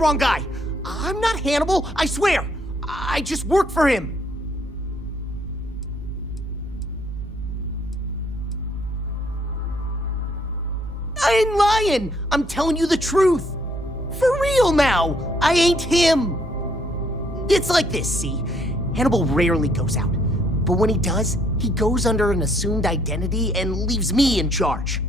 wrong guy. I'm not Hannibal, I swear. I just work for him. I ain't lying. I'm telling you the truth. For real now. I ain't him. It's like this, see? Hannibal rarely goes out. But when he does, he goes under an assumed identity and leaves me in charge.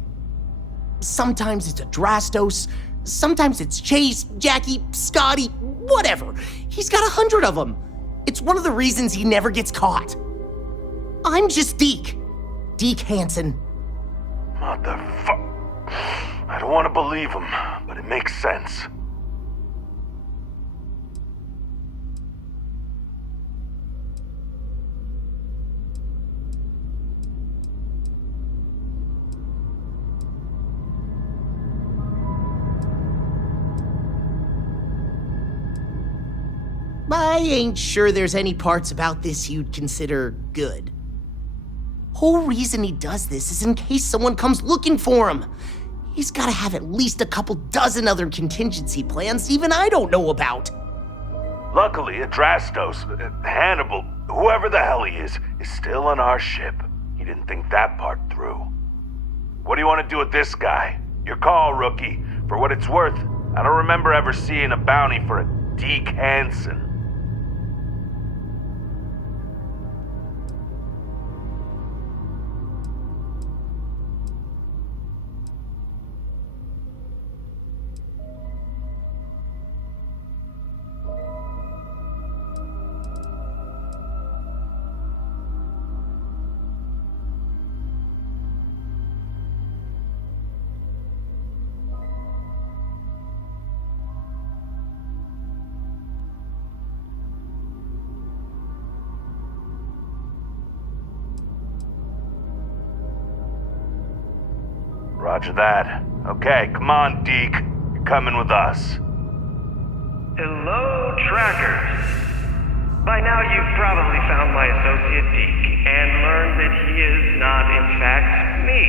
Sometimes it's a Drastos, sometimes it's Chase, Jackie, Scotty, whatever. He's got 100 of them. It's one of the reasons he never gets caught. I'm just Deke. Deke Hansen. Motherfucker. I don't want to believe him, but it makes sense. I ain't sure there's any parts about this you'd consider good. Whole reason he does this is in case someone comes looking for him. He's gotta have at least a couple dozen other contingency plans even I don't know about. Luckily, Adrastos, Hannibal, whoever the hell he is still on our ship. He didn't think that part through. What do you want to do with this guy? Your call, rookie. For what it's worth, I don't remember ever seeing a bounty for a Deke Hansen. Roger that. Okay, come on, Deke. You're coming with us. Hello, trackers. By now you've probably found my associate Deke and learned that he is not in fact me,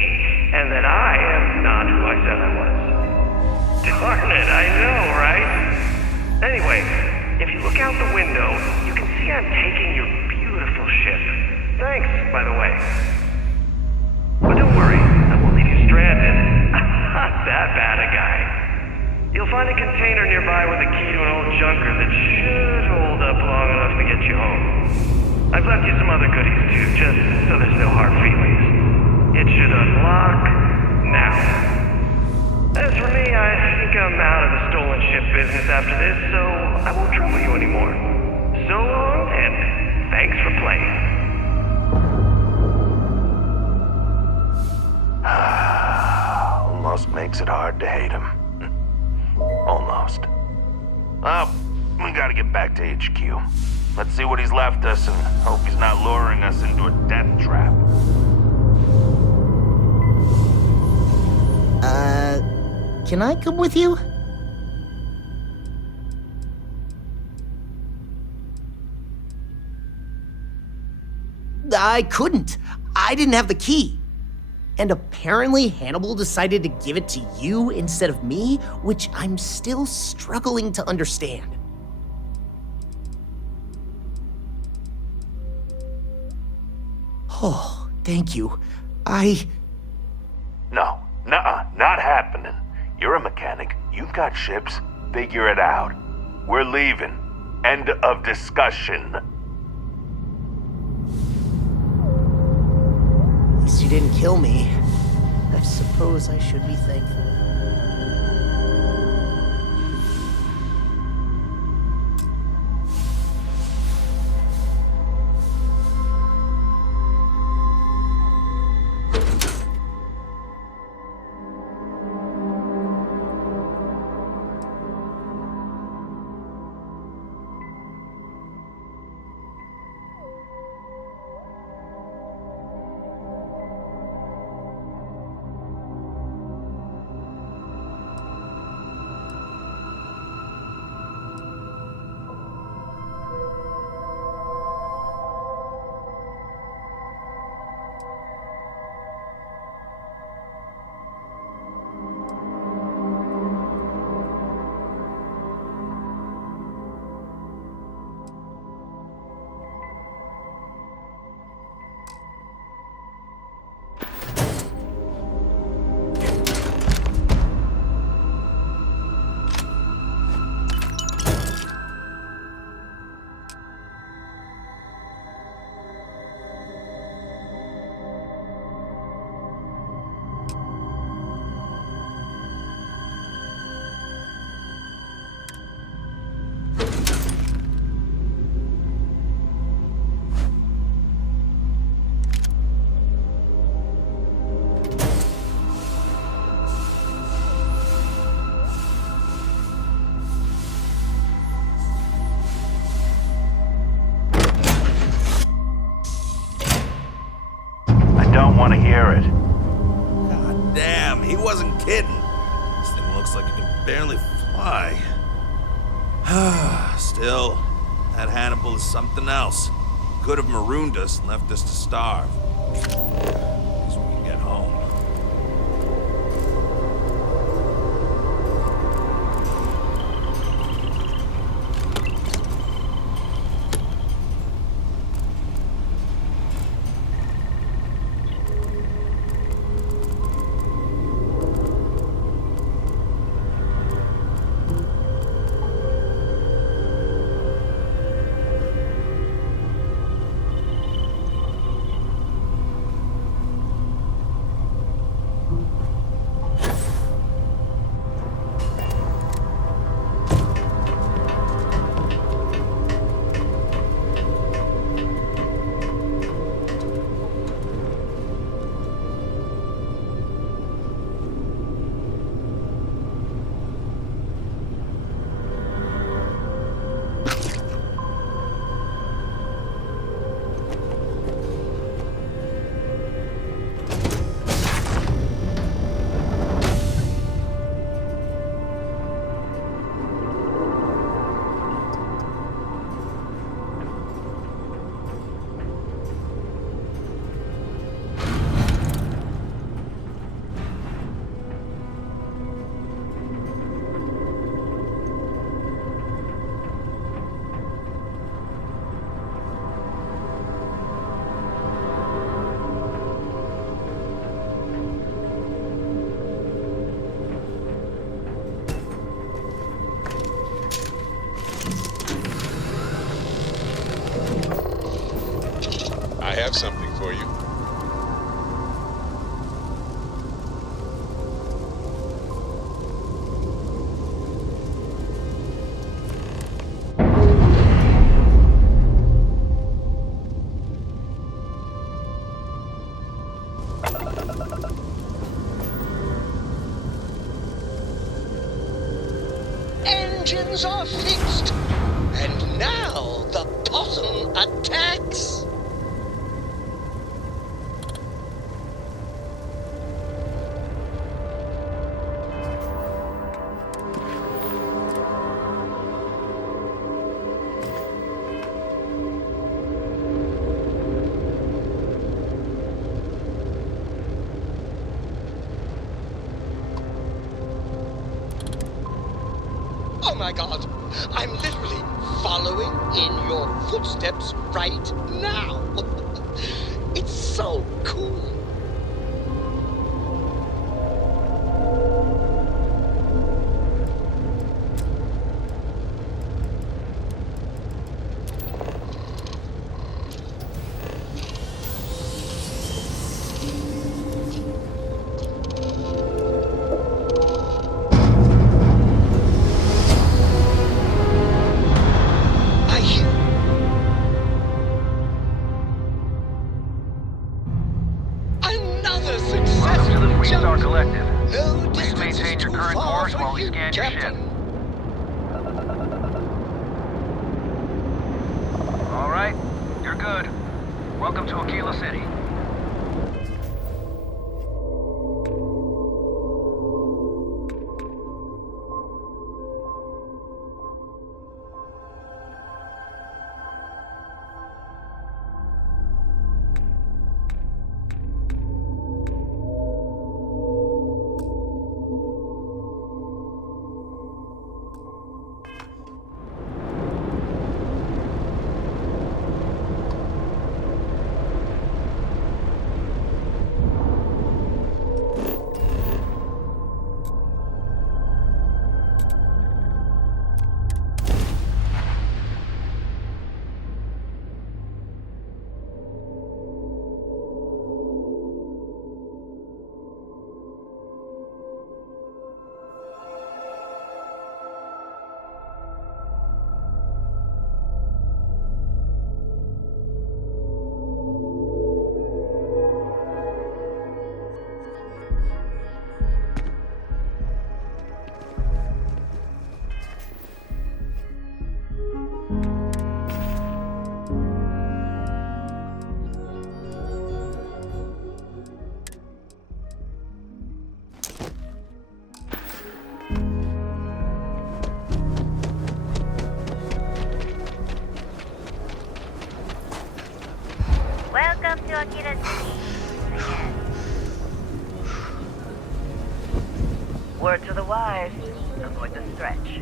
and that I am not who I said I was. Darn it, I know, right? Anyway, if you look out the window, you can see I'm taking your beautiful ship. Thanks, by the way. But don't worry, I won't leave you stranded. I'm not that bad a guy. You'll find a container nearby with a key to an old junker that should hold up long enough to get you home. I've left you some other goodies too, just so there's no hard feelings. It should unlock now. As for me, I think I'm out of the stolen ship business after this, so I won't trouble you anymore. So long, and thanks for playing. Almost makes it hard to hate him. Almost. Well, we gotta get back to HQ. Let's see what he's left us and hope he's not luring us into a death trap. Can I come with you? I couldn't. I didn't have the key. And apparently Hannibal decided to give it to you instead of me, which I'm still struggling to understand. Oh, thank you. No, nuh-uh, not happening. You're a mechanic. You've got ships. Figure it out. We're leaving. End of discussion. At least you didn't kill me. I suppose I should be thankful. want to hear it. God damn, he wasn't kidding. This thing looks like it can barely fly. Still, that Hannibal is something else. Could have marooned us and left us to starve. At least we can get home. I have something for you. Engines are fixed, and now the possum attacks. Oh my God, I'm literally following in your footsteps right now. It's so cool. Welcome to the Freestar Collective. No Please distance maintain is your too current far course for while we you, scan your ship. Captain. All right, you're good. Welcome to Aquila City. 여기는 again. Word to the wise, I'm going to stretch.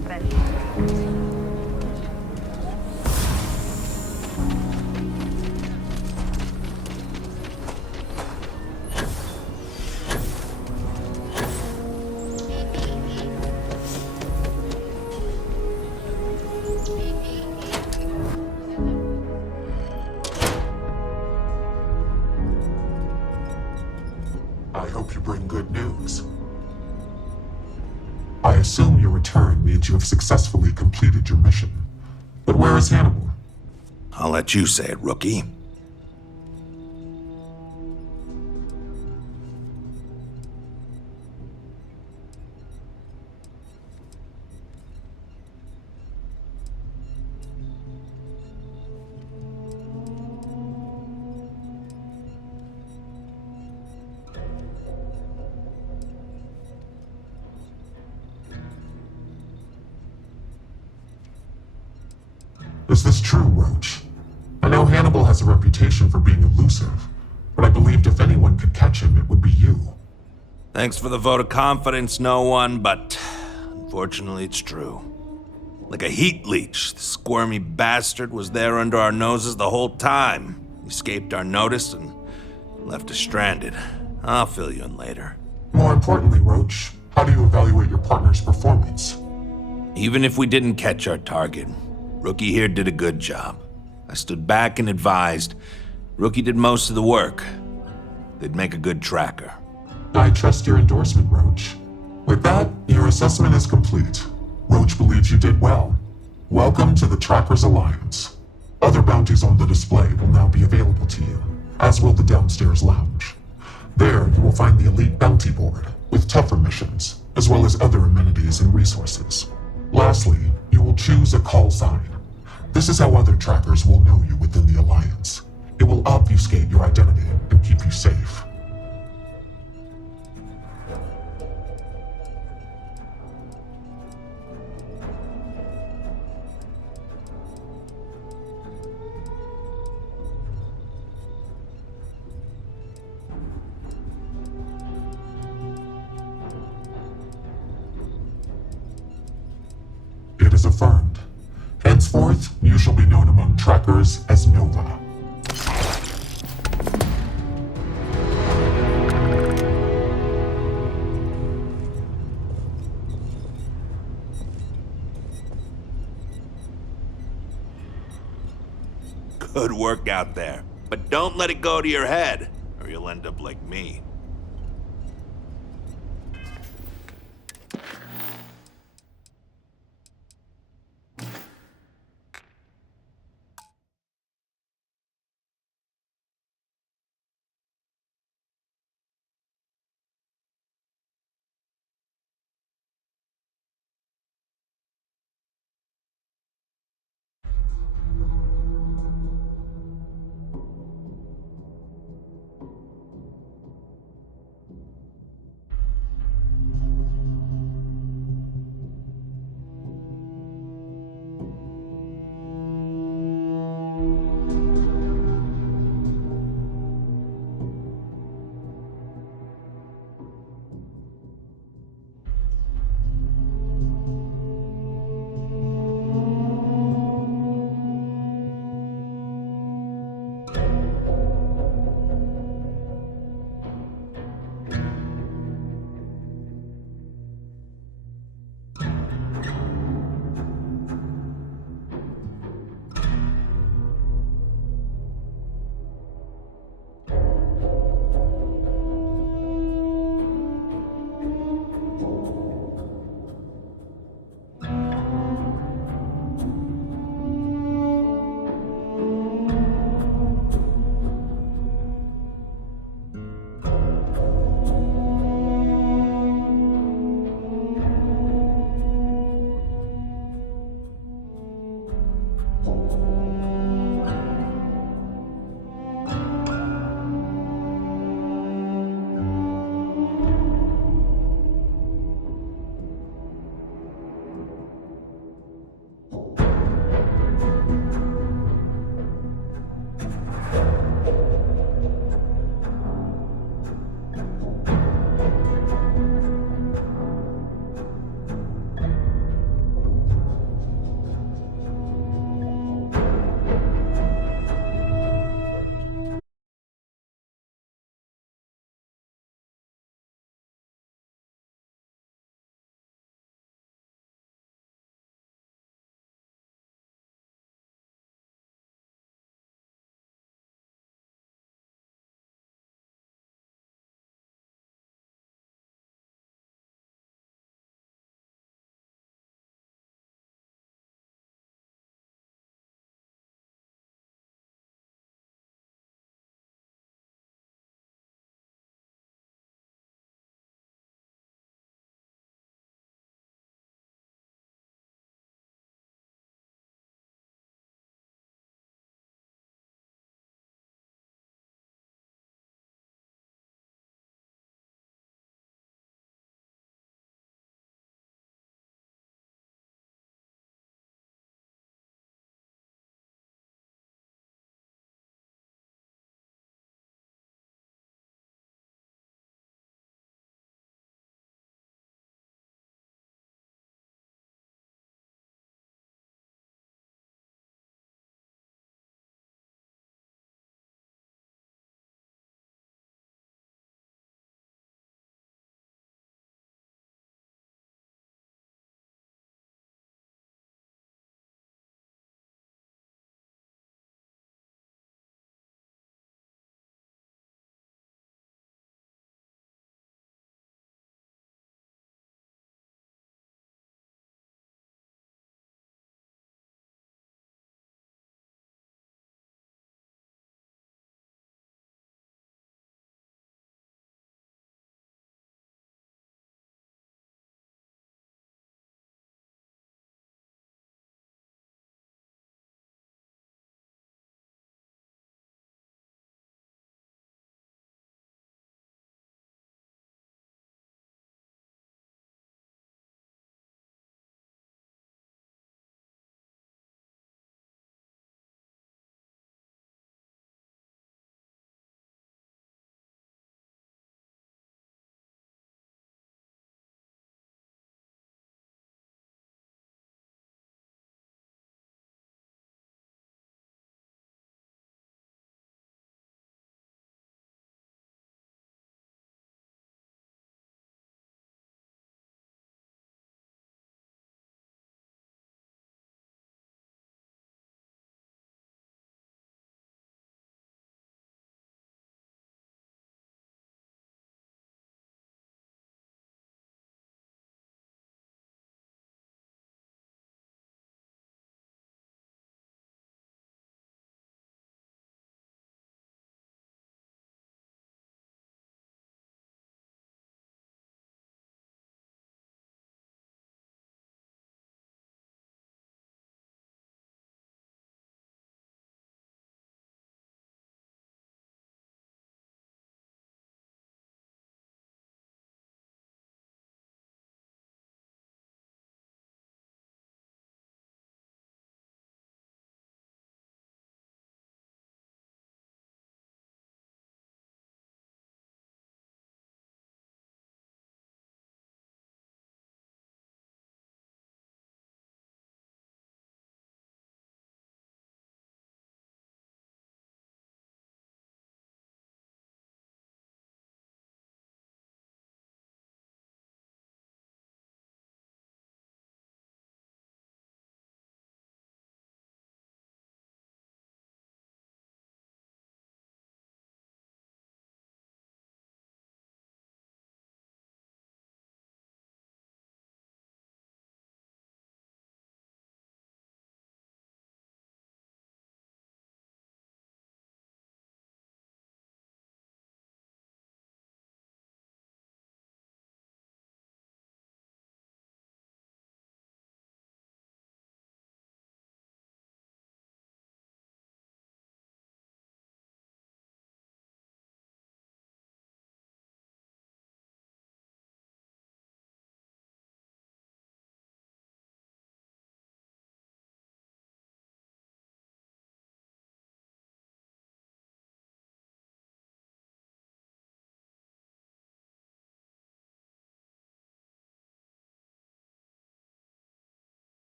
Especially. I hope you bring good news. I assume your return means you have successfully completed your mission. But where is Hannibal? I'll let you say it, rookie. Is this true, Roach? I know Hannibal has a reputation for being elusive, but I believed if anyone could catch him, it would be you. Thanks for the vote of confidence, no one, but unfortunately it's true. Like a heat leech, the squirmy bastard was there under our noses the whole time. He escaped our notice and left us stranded. I'll fill you in later. More importantly, Roach, how do you evaluate your partner's performance? Even if we didn't catch our target, Rookie here did a good job. I stood back and advised. Rookie did most of the work. They'd make a good tracker. I trust your endorsement, Roach. With that, your assessment is complete. Roach believes you did well. Welcome to the Trackers Alliance. Other bounties on the display will now be available to you, as will the downstairs lounge. There, you will find the Elite Bounty Board, with tougher missions, as well as other amenities and resources. Lastly, you will choose a call sign. This is how other trackers will know you within the Alliance. It will obfuscate your identity and keep you safe. It is affirmed. Henceforth, you shall be known among trackers as Nova. Good work out there. But don't let it go to your head, or you'll end up like me.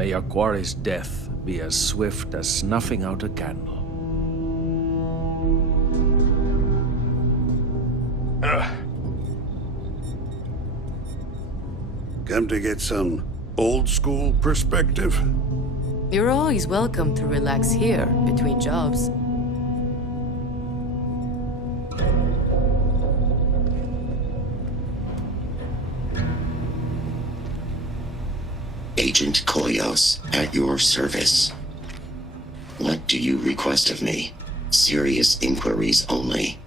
May your quarry's death be as swift as snuffing out a candle. Come to get some old-school perspective? You're always welcome to relax here, between jobs. Agent Kolyos, at your service. What do you request of me? Serious inquiries only.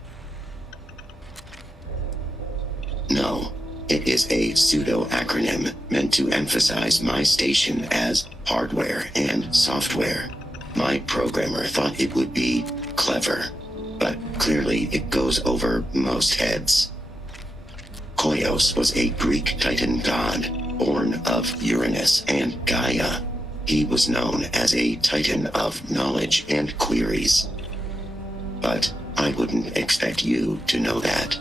No, it is a pseudo-acronym meant to emphasize my station as hardware and software. My programmer thought it would be clever, but clearly it goes over most heads. Kolyos was a Greek Titan god, born of Uranus and Gaia. He was known as a Titan of knowledge and queries. But I wouldn't expect you to know that.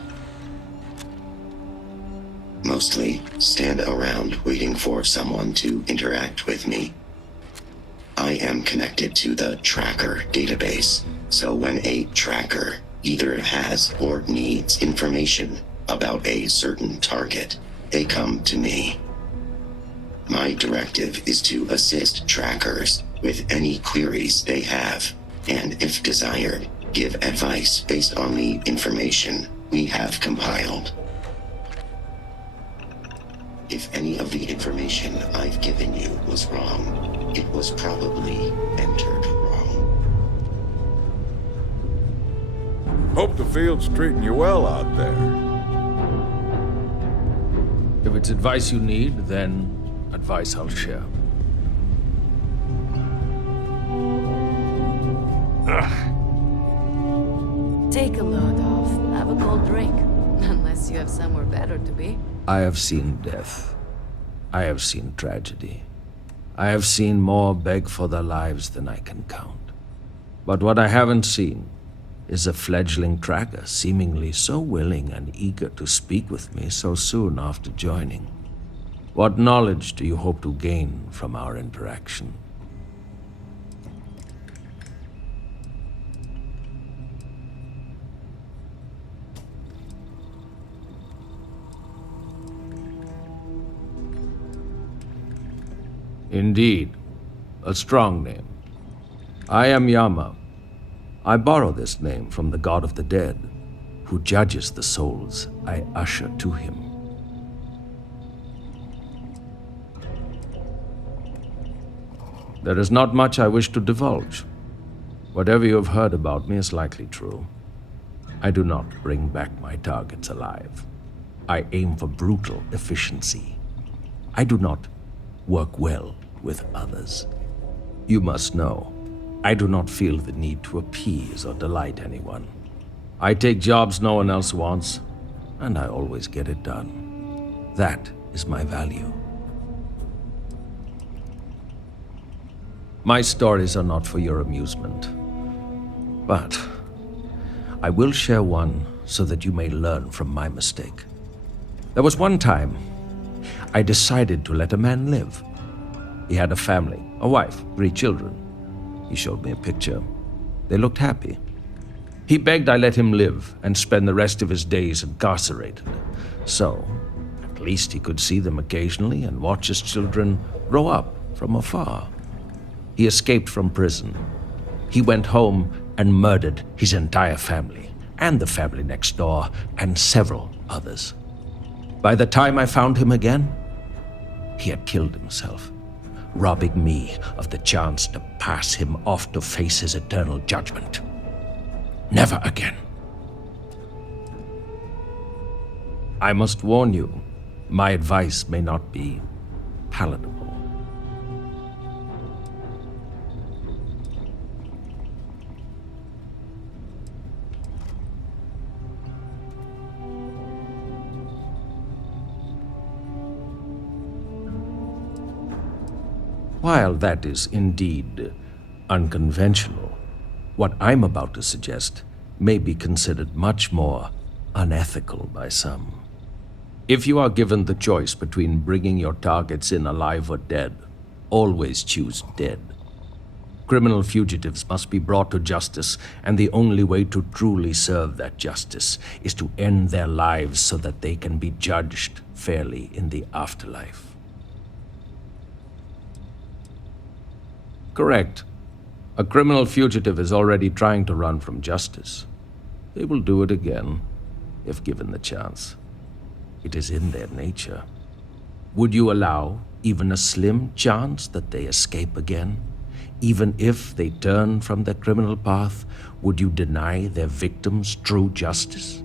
Mostly stand around waiting for someone to interact with me. I am connected to the tracker database, so when a tracker either has or needs information about a certain target, they come to me. My directive is to assist trackers with any queries they have, and if desired, give advice based on the information we have compiled. If any of the information I've given you was wrong, it was probably entered wrong. Hope the field's treating you well out there. If it's advice you need, then advice I'll share. Take a load off. Have a cold drink. Unless you have somewhere better to be. I have seen death. I have seen tragedy. I have seen more beg for their lives than I can count. But what I haven't seen is a fledgling tracker seemingly so willing and eager to speak with me so soon after joining. What knowledge do you hope to gain from our interaction? Indeed, a strong name. I am Yama. I borrow this name from the god of the dead, who judges the souls I usher to him. There is not much I wish to divulge. Whatever you have heard about me is likely true. I do not bring back my targets alive. I aim for brutal efficiency. I do not work well with others. You must know, I do not feel the need to appease or delight anyone. I take jobs no one else wants, and I always get it done. That is my value. My stories are not for your amusement, but I will share one so that you may learn from my mistake. There was one time I decided to let a man live. He had a family, a wife, 3 children. He showed me a picture. They looked happy. He begged I let him live and spend the rest of his days incarcerated. So, at least he could see them occasionally and watch his children grow up from afar. He escaped from prison. He went home and murdered his entire family, and the family next door, and several others. By the time I found him again, he had killed himself, robbing me of the chance to pass him off to face his eternal judgment. Never again. I must warn you, my advice may not be palatable. While that is indeed unconventional, what I'm about to suggest may be considered much more unethical by some. If you are given the choice between bringing your targets in alive or dead, always choose dead. Criminal fugitives must be brought to justice, and the only way to truly serve that justice is to end their lives so that they can be judged fairly in the afterlife. Correct. A criminal fugitive is already trying to run from justice. They will do it again, if given the chance. It is in their nature. Would you allow even a slim chance that they escape again? Even if they turn from their criminal path, would you deny their victims true justice?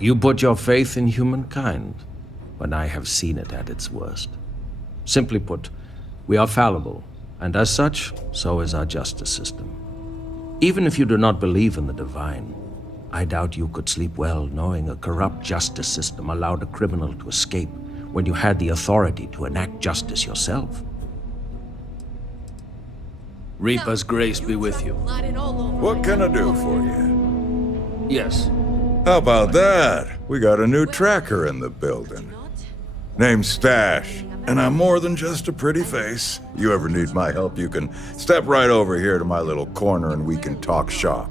You put your faith in humankind when I have seen it at its worst. Simply put, we are fallible, and as such, so is our justice system. Even if you do not believe in the divine, I doubt you could sleep well knowing a corrupt justice system allowed a criminal to escape when you had the authority to enact justice yourself. Reaper's grace be with you. What can I do for you? Yes. How about that? We got a new tracker in the building. Name's Stash, and I'm more than just a pretty face. You ever need my help, you can step right over here to my little corner and we can talk shop.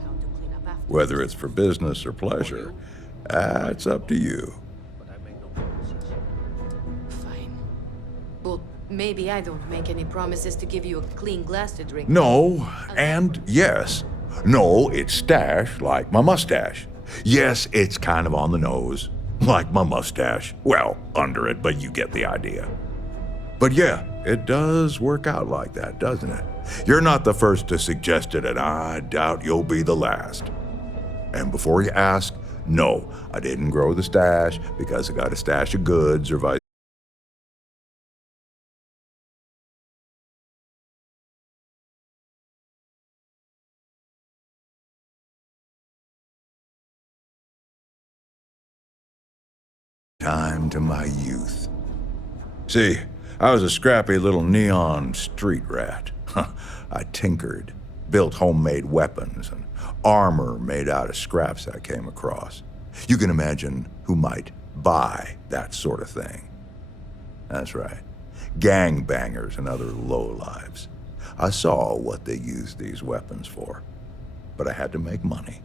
Whether it's for business or pleasure, it's up to you. Fine. Well, maybe I don't make any promises to give you a clean glass to drink. No, and yes. No, it's Stash, like my mustache. Yes, it's kind of on the nose, like my mustache. Well, under it, but you get the idea. But yeah, it does work out like that, doesn't it? You're not the first to suggest it, and I doubt you'll be the last. And before you ask, no, I didn't grow the stash because I got a stash of goods or vice. Time to my youth. See, I was a scrappy little neon street rat. I tinkered, built homemade weapons and armor made out of scraps I came across. You can imagine who might buy that sort of thing. That's right, gangbangers and other lowlives. I saw what they used these weapons for, but I had to make money,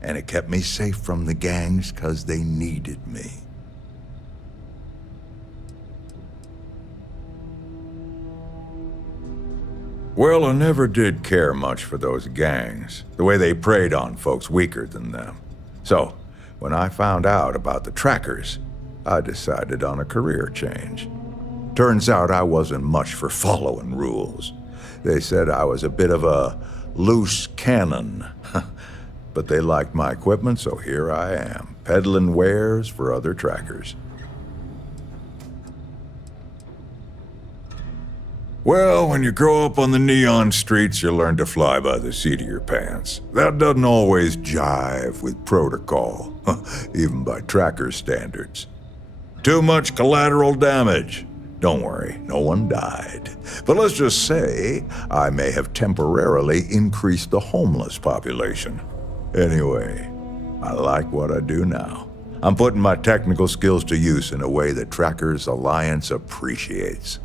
and it kept me safe from the gangs because they needed me. Well, I never did care much for those gangs, the way they preyed on folks weaker than them. So, when I found out about the trackers, I decided on a career change. Turns out I wasn't much for following rules. They said I was a bit of a loose cannon. But they liked my equipment, so here I am, peddling wares for other trackers. Well, when you grow up on the neon streets, you learn to fly by the seat of your pants. That doesn't always jive with protocol, even by tracker standards. Too much collateral damage. Don't worry, no one died. But let's just say I may have temporarily increased the homeless population. Anyway, I like what I do now. I'm putting my technical skills to use in a way that Trackers Alliance appreciates.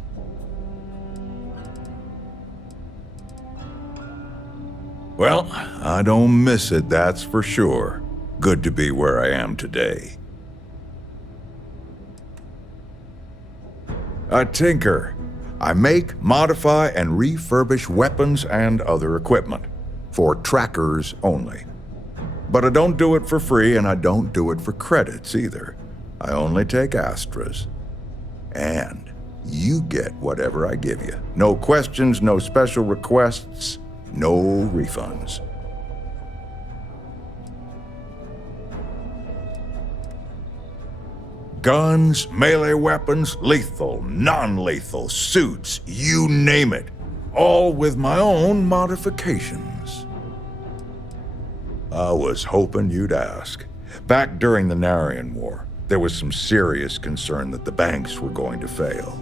Well, I don't miss it, that's for sure. Good to be where I am today. I tinker. I make, modify, and refurbish weapons and other equipment. For trackers only. But I don't do it for free, and I don't do it for credits either. I only take Astras. And you get whatever I give you. No questions, no special requests. No refunds. Guns, melee weapons, lethal, non-lethal, suits, you name it. All with my own modifications. I was hoping you'd ask. Back during the Narian War, there was some serious concern that the banks were going to fail.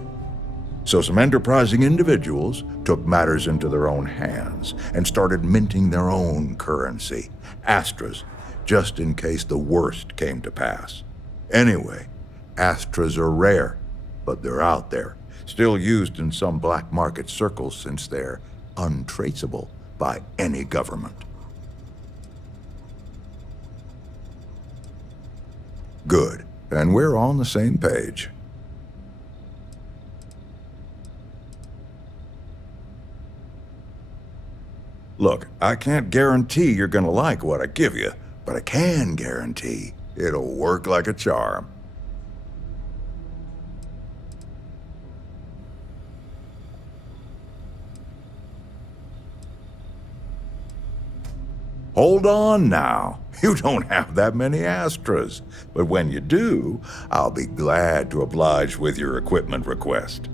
So some enterprising individuals took matters into their own hands and started minting their own currency, Astras, just in case the worst came to pass. Anyway, Astras are rare, but they're out there, still used in some black market circles since they're untraceable by any government. Good, and we're on the same page. Look, I can't guarantee you're gonna like what I give you, but I can guarantee it'll work like a charm. Hold on now. You don't have that many Astras, but when you do, I'll be glad to oblige with your equipment request.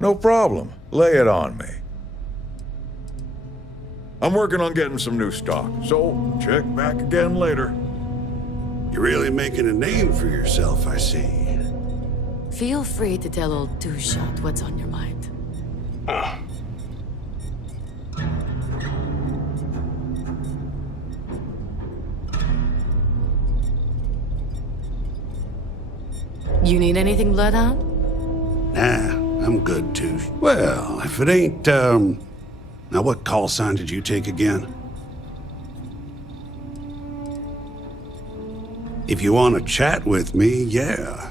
No problem. Lay it on me. I'm working on getting some new stock, so check back again later. You're really making a name for yourself, I see. Feel free to tell old Two-Shot what's on your mind. You need anything, Bloodhound? Nah, I'm good, too. Well, if it ain't, Now, what call sign did you take again? If you want to chat with me, yeah.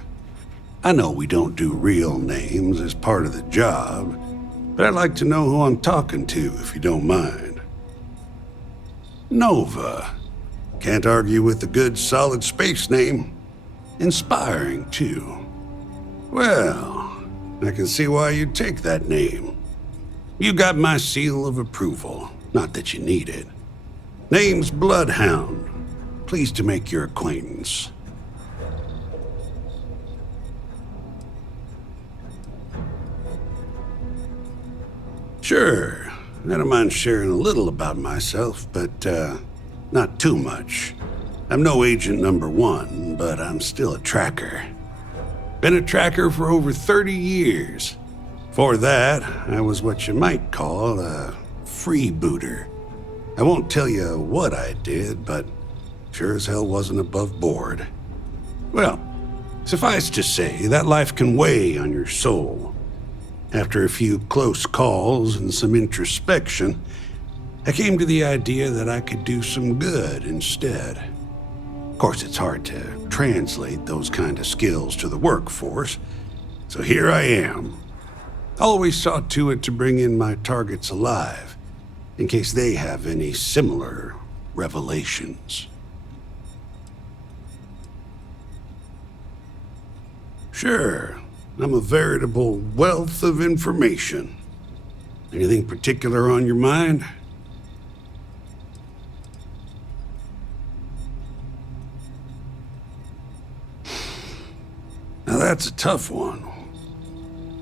I know we don't do real names as part of the job, but I'd like to know who I'm talking to, if you don't mind. Nova. Can't argue with a good, solid space name. Inspiring, too. Well, I can see why you'd take that name. You got my seal of approval. Not that you need it. Name's Bloodhound. Pleased to make your acquaintance. Sure, I don't mind sharing a little about myself, but not too much. I'm no agent number one, but I'm still a tracker. Been a tracker for over 30 years. Before that, I was what you might call a freebooter. I won't tell you what I did, but sure as hell wasn't above board. Well, suffice to say, that life can weigh on your soul. After a few close calls and some introspection, I came to the idea that I could do some good instead. Of course, it's hard to translate those kind of skills to the workforce, so here I am. Always saw to it to bring in my targets alive, in case they have any similar revelations. Sure, I'm a veritable wealth of information. Anything particular on your mind? Now that's a tough one.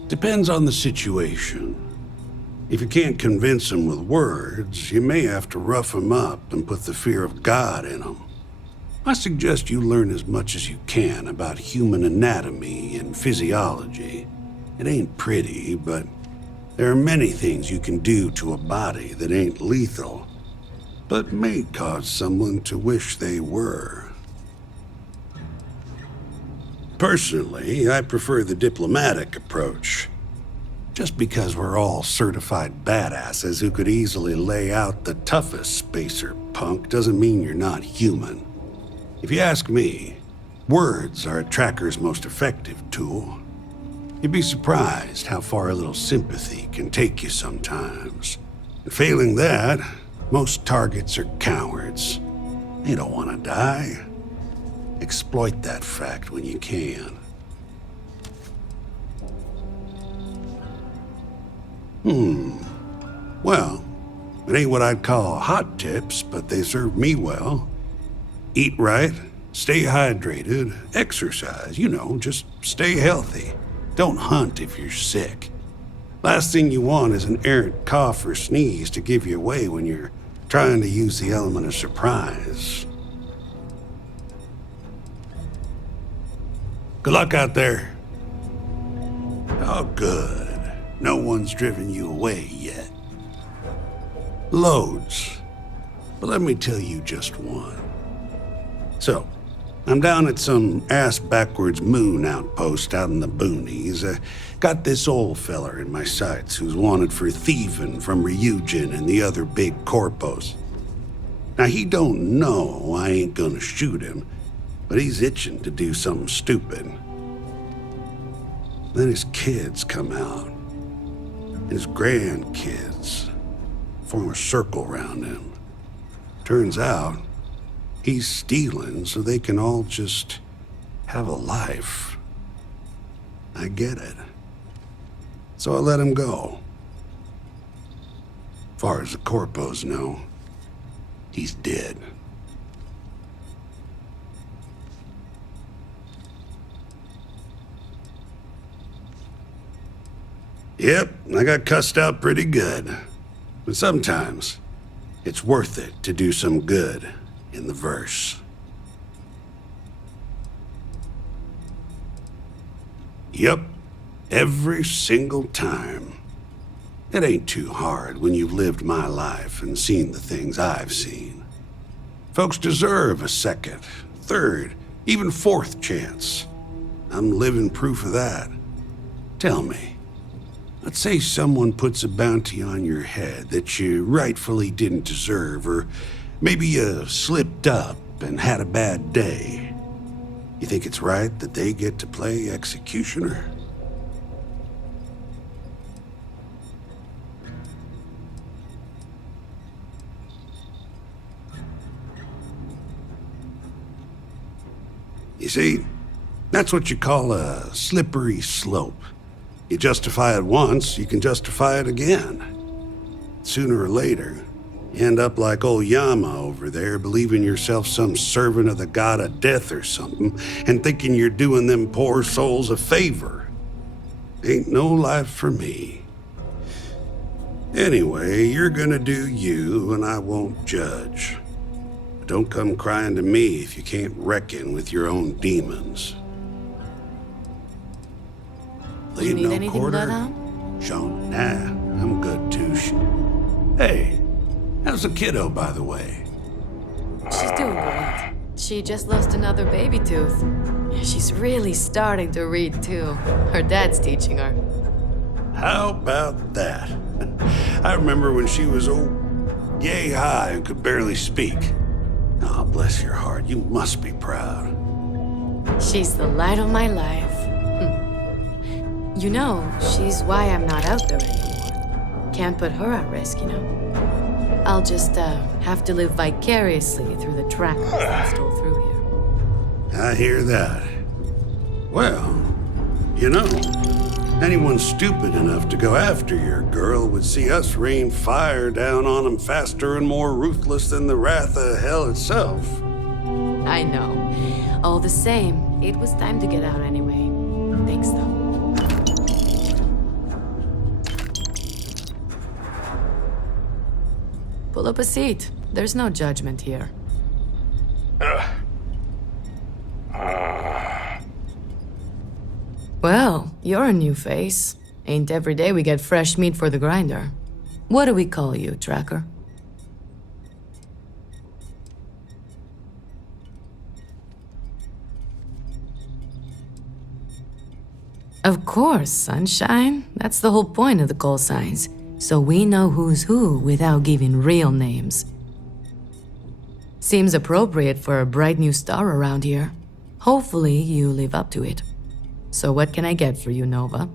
Depends on the situation. If you can't convince them with words, you may have to rough them up and put the fear of God in them. I suggest you learn as much as you can about human anatomy and physiology. It ain't pretty, but there are many things you can do to a body that ain't lethal, but may cause someone to wish they were. Personally, I prefer the diplomatic approach. Just because we're all certified badasses who could easily lay out the toughest spacer punk doesn't mean you're not human. If you ask me, words are a tracker's most effective tool. You'd be surprised how far a little sympathy can take you sometimes. And failing that, most targets are cowards. They don't want to die. Exploit that fact when you can. Well, it ain't what I'd call hot tips, but they serve me well. Eat right, stay hydrated, exercise, just stay healthy. Don't hunt if you're sick. Last thing you want is an errant cough or sneeze to give you away when you're trying to use the element of surprise. Good luck out there. Oh, good. No one's driven you away yet. Loads. But let me tell you just one. So, I'm down at some ass-backwards moon outpost out in the boonies. Got this old feller in my sights who's wanted for thieving from Ryujin and the other big corpos. Now, he don't know I ain't gonna shoot him, but he's itching to do something stupid. Then his kids come out, and his grandkids form a circle around him. Turns out, he's stealing so they can all just have a life. I get it. So I let him go. Far as the corpos know, he's dead. Yep, I got cussed out pretty good. But sometimes, it's worth it to do some good in the verse. Yep, every single time. It ain't too hard when you've lived my life and seen the things I've seen. Folks deserve a second, third, even fourth chance. I'm living proof of that. Tell me, let's say someone puts a bounty on your head that you rightfully didn't deserve, or maybe you slipped up and had a bad day. You think it's right that they get to play executioner? You see, that's what you call a slippery slope. You justify it once, you can justify it again. Sooner or later, you end up like old Yama over there, believing yourself some servant of the god of death or something, and thinking you're doing them poor souls a favor. Ain't no life for me. Anyway, you're gonna do you, and I won't judge. But don't come crying to me if you can't reckon with your own demons. You need anything blood out? Sean, nah, I'm good, Touche. Hey, how's the kiddo, by the way? She's doing great. She just lost another baby tooth. She's really starting to read, too. Her dad's teaching her. How about that? I remember when she was yay high and could barely speak. Oh, bless your heart, you must be proud. She's the light of my life. You know, she's why I'm not out there anymore. Can't put her at risk, you know. I'll just, have to live vicariously through the trackers that stole through here. I hear that. Well, you know, anyone stupid enough to go after your girl would see us rain fire down on them faster and more ruthless than the wrath of hell itself. I know. All the same, it was time to get out anyway. Thanks, though. Pull up a seat. There's no judgment here. Well, you're a new face. Ain't every day we get fresh meat for the grinder. What do we call you, Tracker? Of course, sunshine. That's the whole point of the call signs. So we know who's who without giving real names. Seems appropriate for a bright new star around here. Hopefully you live up to it. So what can I get for you, Nova?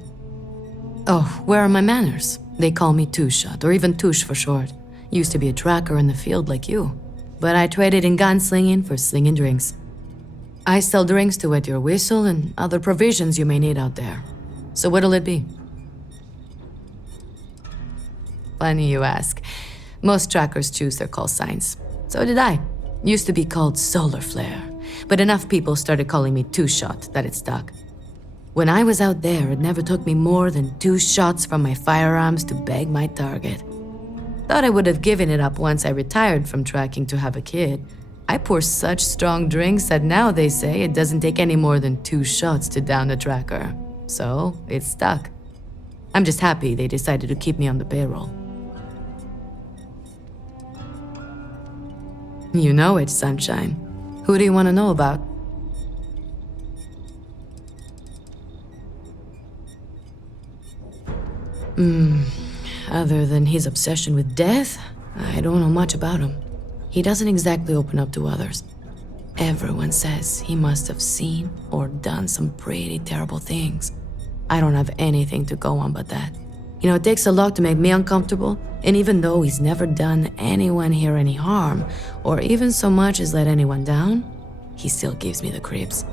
Oh, where are my manners? They call me Two-Shot, or even Touche for short. Used to be a tracker in the field like you. But I traded in gunslinging for slinging drinks. I sell drinks to wet your whistle and other provisions you may need out there. So what'll it be? Funny you ask. Most trackers choose their call signs. So did I. Used to be called Solar Flare, but enough people started calling me Two-Shot that it stuck. When I was out there, it never took me more than 2 shots from my firearms to bag my target. Thought I would have given it up once I retired from tracking to have a kid. I pour such strong drinks that now they say it doesn't take any more than 2 shots to down a tracker. So, it's stuck. I'm just happy they decided to keep me on the payroll. You know it, Sunshine. Who do you want to know about? Other than his obsession with death, I don't know much about him. He doesn't exactly open up to others. Everyone says he must have seen or done some pretty terrible things. I don't have anything to go on but that. You know, it takes a lot to make me uncomfortable, and even though he's never done anyone here any harm, or even so much as let anyone down, he still gives me the creeps.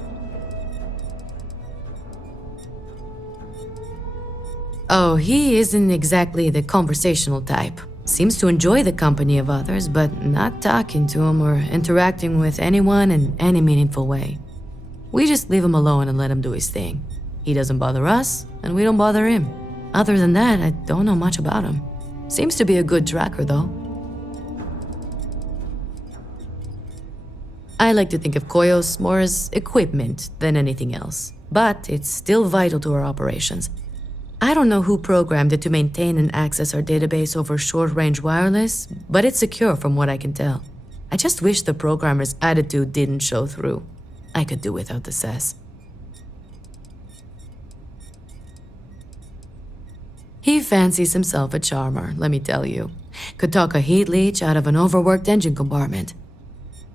Oh, he isn't exactly the conversational type. Seems to enjoy the company of others, but not talking to them or interacting with anyone in any meaningful way. We just leave him alone and let him do his thing. He doesn't bother us, and we don't bother him. Other than that, I don't know much about him. Seems to be a good tracker, though. I like to think of Koyos more as equipment than anything else, but it's still vital to our operations. I don't know who programmed it to maintain and access our database over short-range wireless, but it's secure from what I can tell. I just wish the programmer's attitude didn't show through. I could do without the sass. He fancies himself a charmer, let me tell you. Could talk a heat leech out of an overworked engine compartment.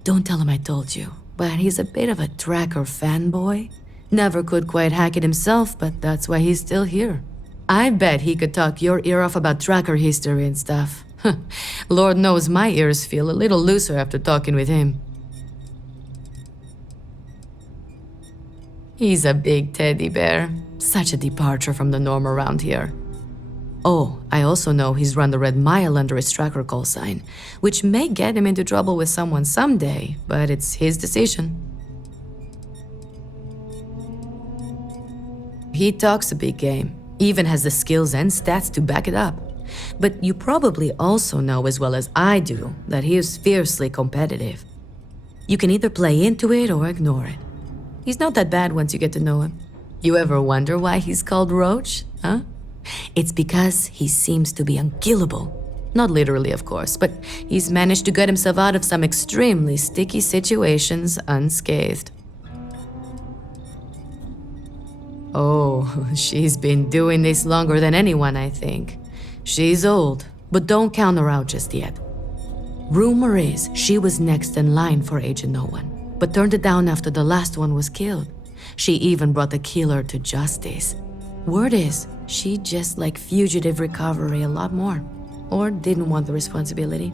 Don't tell him I told you, but he's a bit of a tracker fanboy. Never could quite hack it himself, but that's why he's still here. I bet he could talk your ear off about tracker history and stuff. Lord knows my ears feel a little looser after talking with him. He's a big teddy bear. Such a departure from the norm around here. Oh, I also know he's run the Red Mile under his tracker call sign, which may get him into trouble with someone someday, but it's his decision. He talks a big game, even has the skills and stats to back it up. But you probably also know as well as I do that he is fiercely competitive. You can either play into it or ignore it. He's not that bad once you get to know him. You ever wonder why he's called Roach, huh? It's because he seems to be unkillable. Not literally, of course, but he's managed to get himself out of some extremely sticky situations unscathed. Oh, she's been doing this longer than anyone, I think. She's old, but don't count her out just yet. Rumor is she was next in line for Agent No One, but turned it down after the last one was killed. She even brought the killer to justice. Word is, she just liked fugitive recovery a lot more, or didn't want the responsibility.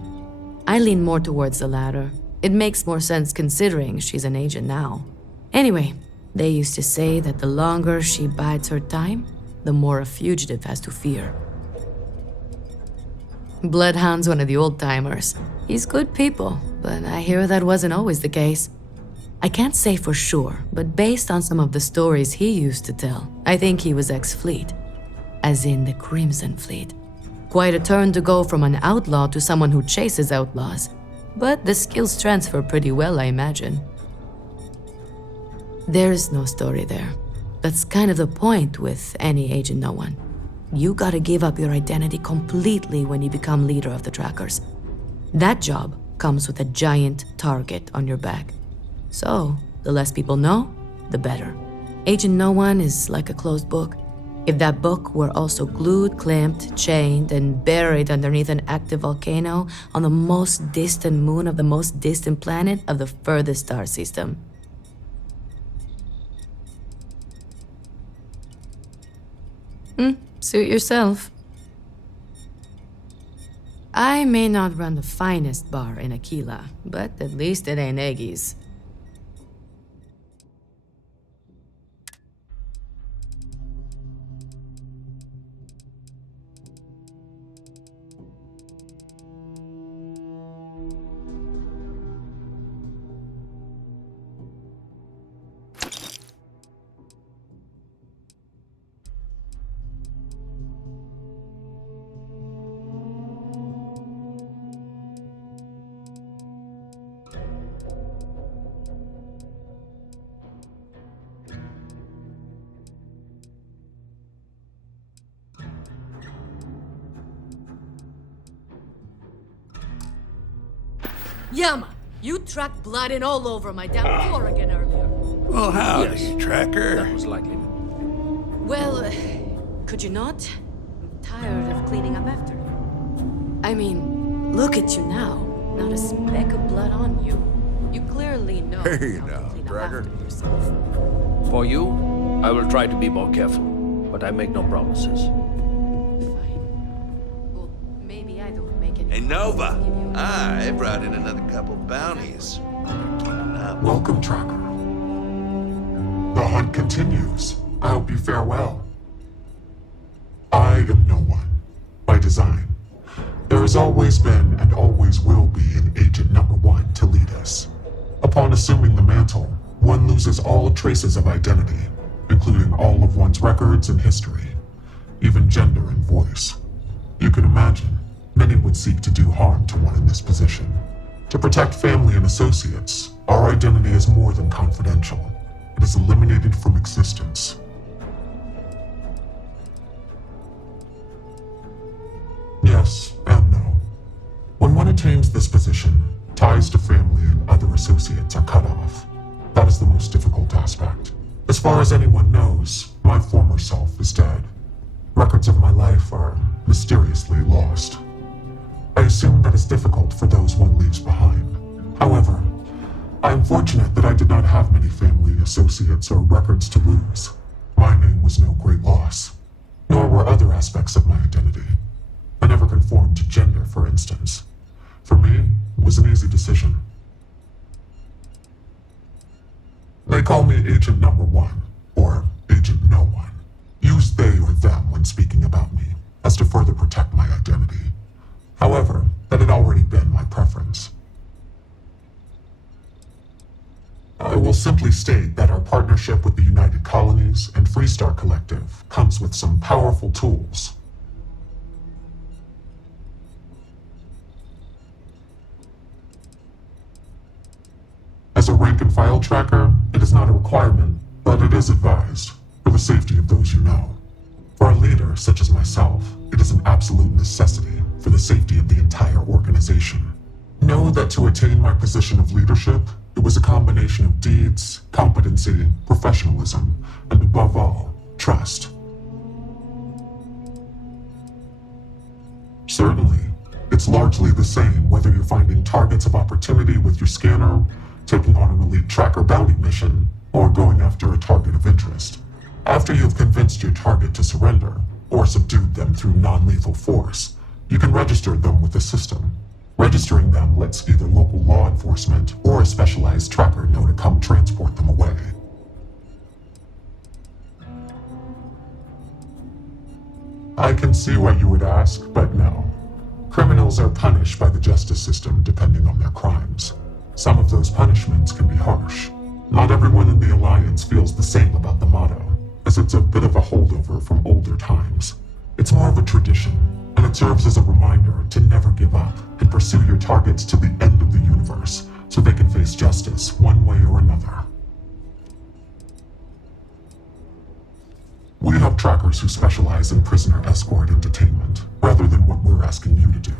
I lean more towards the latter. It makes more sense considering she's an agent now. Anyway, they used to say that the longer she bides her time, the more a fugitive has to fear. Bloodhound's one of the old-timers. He's good people, but I hear that wasn't always the case. I can't say for sure, but based on some of the stories he used to tell, I think he was ex-Fleet. As in the Crimson Fleet. Quite a turn to go from an outlaw to someone who chases outlaws. But the skills transfer pretty well, I imagine. There's no story there. That's kind of the point with any Agent No One. You gotta give up your identity completely when you become leader of the trackers. That job comes with a giant target on your back. So, the less people know, the better. Agent No One is like a closed book. If that book were also glued, clamped, chained, and buried underneath an active volcano on the most distant moon of the most distant planet of the furthest star system. Suit yourself. I may not run the finest bar in Aquila, but at least it ain't Eggy's. Yama, you tracked blood in all over my damn floor again earlier. Well, howdy, Yes. Tracker. That was likely. Well, could you not? I'm tired of cleaning up after you. I mean, look at you now. Not a speck of blood on you. You clearly know Hey how now, to clean up Tracker. after yourself. For you, I will try to be more careful, but I make no promises. Fine. Well, maybe I don't make any Hey, Nova. promises, give you- I brought in another couple bounties. Keeping up. Welcome, Tracker. The hunt continues. I hope you fare well. I am no one, by design. There has always been and always will be an agent number one to lead us. Upon assuming the mantle, one loses all traces of identity, including all of one's records and history, even gender and voice. You can imagine, many would seek to do harm to one in this position. To protect family and associates, our identity is more than confidential. It is eliminated from existence. Yes and no. When one attains this position, ties to family and other associates are cut off. That is the most difficult aspect. As far as anyone knows, my former self is dead. Records of my life are mysteriously lost. I assume that is difficult for those one leaves behind. However, I am fortunate that I did not have many family, associates, or records to lose. My name was no great loss, nor were other aspects of my identity. I never conformed to gender, for instance. For me, it was an easy decision. They call me Agent Number One, or Agent No One. Use they or them when speaking about me, as to further protect my identity. However, that had already been my preference. I will simply state that our partnership with the United Colonies and Freestar Collective comes with some powerful tools. As a rank-and-file tracker, it is not a requirement, but it is advised, for the safety of those you know. For a leader such as myself, it is an absolute necessity for the safety of the entire organization. Know that to attain my position of leadership, it was a combination of deeds, competency, professionalism, and above all, trust. Certainly, it's largely the same whether you're finding targets of opportunity with your scanner, taking on an elite tracker bounty mission, or going after a target of interest. After you've convinced your target to surrender, or subdued them through non-lethal force, you can register them with the system. Registering them lets either local law enforcement or a specialized tracker know to come transport them away. I can see why you would ask, but no. Criminals are punished by the justice system depending on their crimes. Some of those punishments can be harsh. Not everyone in the Alliance feels the same about the motto, as it's a bit of a holdover from older times. It's more of a tradition, and it serves as a reminder to never give up and pursue your targets to the end of the universe, so they can face justice one way or another. We have trackers who specialize in prisoner escort and detainment, rather than what we're asking you to do.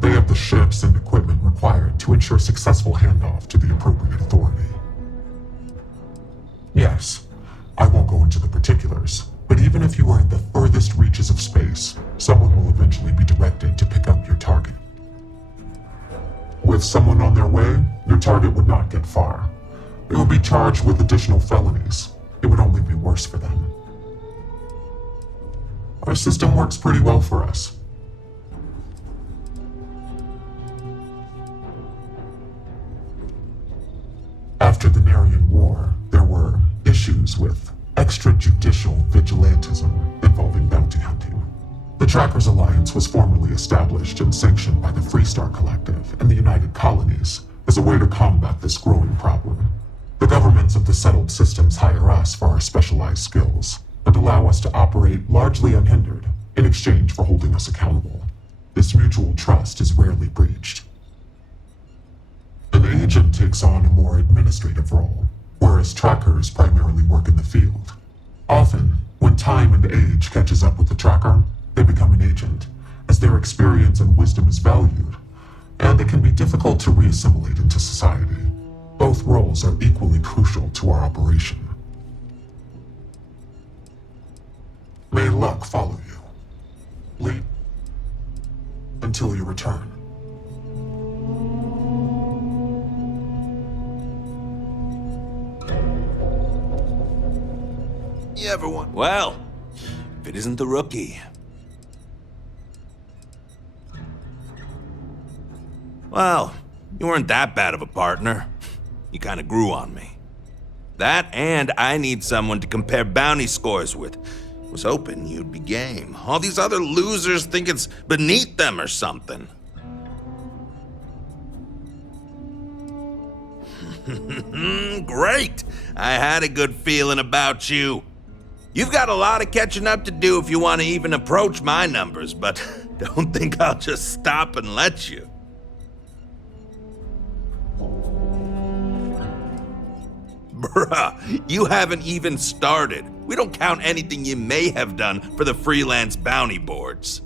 They have the ships and equipment required to ensure successful handoff to the appropriate authority. Yes, I won't go into the particulars, but even if you are in the furthest reaches of space, someone will eventually be directed to pick up your target. With someone on their way, your target would not get far. They would be charged with additional felonies. It would only be worse for them. Our system works pretty well for us. After the Narian War, there were issues with extrajudicial vigilantism involving bounty hunting. The Trackers Alliance was formally established and sanctioned by the Freestar Collective and the United Colonies as a way to combat this growing problem. The governments of the settled systems hire us for our specialized skills and allow us to operate largely unhindered in exchange for holding us accountable. This mutual trust is rarely breached. An agent takes on a more administrative role, whereas trackers primarily work in the field. Often, when time and age catches up with the tracker, they become an agent, as their experience and wisdom is valued, and it can be difficult to to reassimilate into society. Both roles are equally crucial to our operation. May luck follow you. Lead until you return. You ever want... Well, if it isn't the rookie. Well, you weren't that bad of a partner. You kind of grew on me. That and I need someone to compare bounty scores with. Was hoping you'd be game. All these other losers think it's beneath them or something. Great! I had a good feeling about you. You've got a lot of catching up to do if you want to even approach my numbers, but don't think I'll just stop and let you. Bruh, you haven't even started. We don't count anything you may have done for the freelance bounty boards.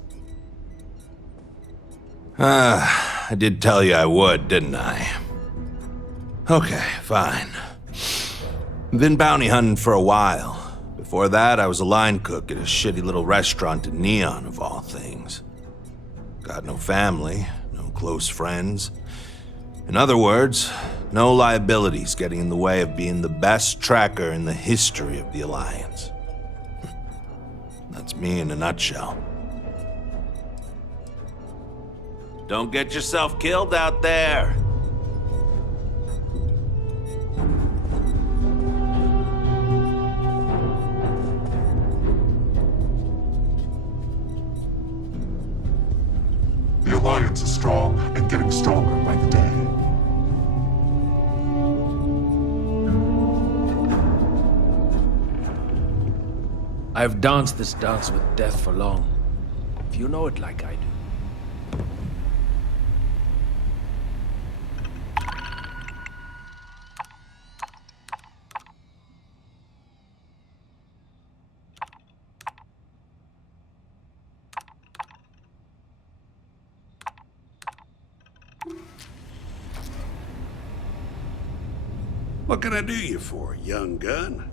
I did tell you I would, didn't I? Okay, fine. Been bounty hunting for a while. Before that, I was a line cook at a shitty little restaurant in Neon, of all things. Got no family, no close friends. In other words, no liabilities getting in the way of being the best tracker in the history of the Alliance. That's me in a nutshell. Don't get yourself killed out there. The Alliance is strong and getting stronger by the day. I've danced this dance with death for long. If you know it like I do. What can I do you for, young gun?